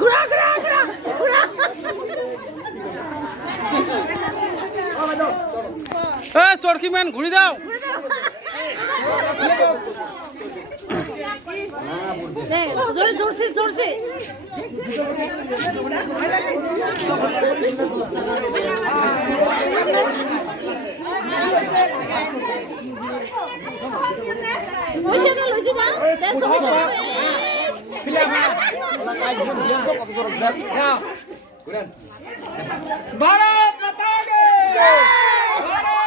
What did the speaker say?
ঘুরা ঘুরা ঘুরা ঘুরা চরকি ম্যান ঘুরি দাও ধরছে ধরছে ভারত মাতা কি